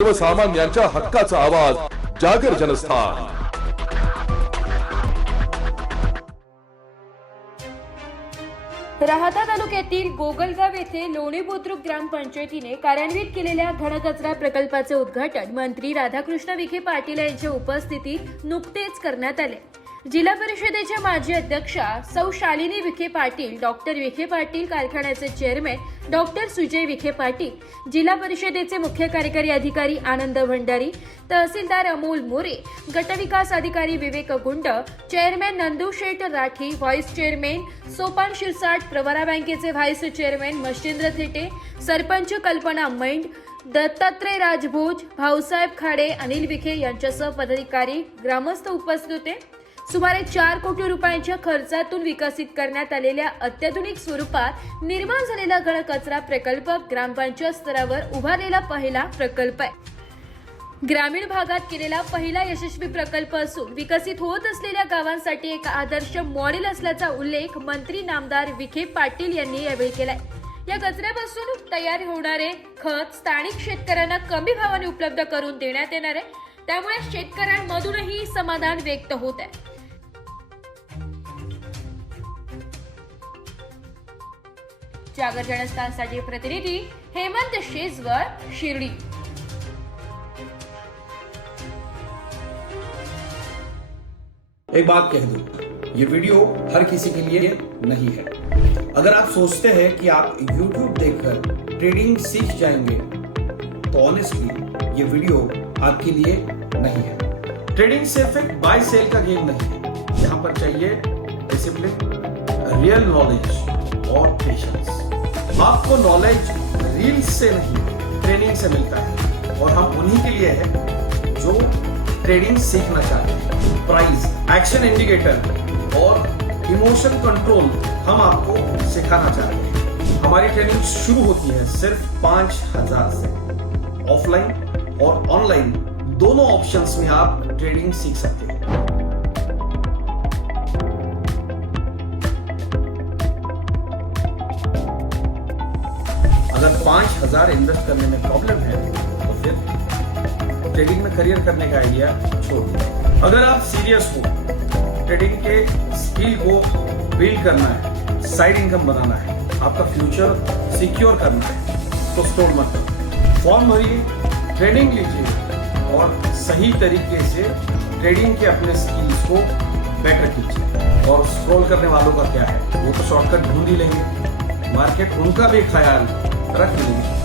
सर्वसामान्यांच्या हक्काचा आवाज जागर जनस्थान। राहाता तालुक्यातील गोगलगाव येथे लोणी बुद्रुक ग्रामपंचायतीने कार्यान्वित केलेल्या घनकचरा प्रकल्पाचे उद्घाटन मंत्री राधाकृष्ण विखे पाटील यांच्या उपस्थितीत नुकतेच करण्यात आले। जिल्हा परिषदेच्या माजी अध्यक्षा सौ शालिनी विखे पाटील, डॉक्टर विखे पाटील कारखान्याचे चेअरमॅन डॉक्टर सुजय विखे पाटील, जिल्हा परिषदेचे मुख्य कार्यकारी अधिकारी आनंद भंडारी, तहसीलदार अमोल मोरे, गटविकास अधिकारी विवेक गुंड, चेअरमॅन नंदू शेठ राठी, व्हाईस चेअरमॅन सोपान शिरसाट, प्रवरा बँकेचे व्हाईस चेअरमॅन मच्छिंद्र थेटे, सरपंच कल्पना मैंड, दत्तात्रय राजभोज, भाऊसाहेब खाडे, अनिल विखे यांच्यासह पदाधिकारी, ग्रामस्थ उपस्थित होते। सुमारे 4 कोटी रुपयांच्या खर्चातून विकसित करण्यात आलेल्या अत्याधुनिक स्वरूपात निर्माण झालेला घनकचरा प्रकल्प ग्रामपंचायत स्तरावर उभारलेला पहिला प्रकल्प आहे। ग्रामीण भागात केलेला पहिला यशस्वी प्रकल्प असून विकसित होत असलेल्या गावांसाठी एक आदर्श मॉडेल असल्याचा उल्लेख मंत्री नामदार विखे पाटील यांनी यावेळी केलाय। या कचऱ्यापासून तयार होणारे खत स्थानिक शेतकऱ्यांना कमी भावाने उपलब्ध करून देण्यात येणार आहे, त्यामुळे शेतकऱ्यांमधूनही समाधान व्यक्त होत आहे। जागर जनस्थानसाठी प्रतिनिधी हेमंत शेजवर, शिर्डी। एक बात कह दूं, ये वीडियो हर किसी के लिए नहीं है। अगर आप सोचते हैं कि आप YouTube देखकर ट्रेडिंग सीख जाएंगे, तो ऑनेस्टली ये वीडियो आपके लिए नहीं है। ट्रेडिंग सिर्फ एक बाय सेल का गेम नहीं है। यहाँ पर चाहिए डिसिप्लिन, रियल नॉलेज और पेशेंस। आपको नॉलेज रील्स से नहीं, ट्रेनिंग से मिलता है, और हम उन्हीं के लिए हैं जो ट्रेडिंग सीखना चाहते हैं। प्राइस, एक्शन इंडिकेटर और इमोशन कंट्रोल हम आपको सिखाना चाहते हैं। हमारी ट्रेनिंग शुरू होती है सिर्फ 5,000 से। ऑफलाइन और ऑनलाइन दोनों ऑप्शंस में आप ट्रेडिंग सीख सकते हैं। अगर 5,000 इन्वेस्ट करने में प्रॉब्लम है तो फिर ट्रेडिंग में करियर करने का आइडिया छोड़ दीजिए। अगर आप सीरियस हो, ट्रेडिंग के स्किल को बिल्ड करना है, साइड इनकम बनाना है, आपका फ्यूचर सिक्योर करना है, तो स्टॉल मत करो। फॉर्म भरिए, ट्रेनिंग लीजिए और सही तरीके से ट्रेडिंग के अपने स्किल्स को बेटर कीजिए। और स्क्रॉल करने वालों का क्या है, वो तो शॉर्टकट ढूंढ ही लेंगे, मार्केट उनका भी ख्याल रख लेंगे।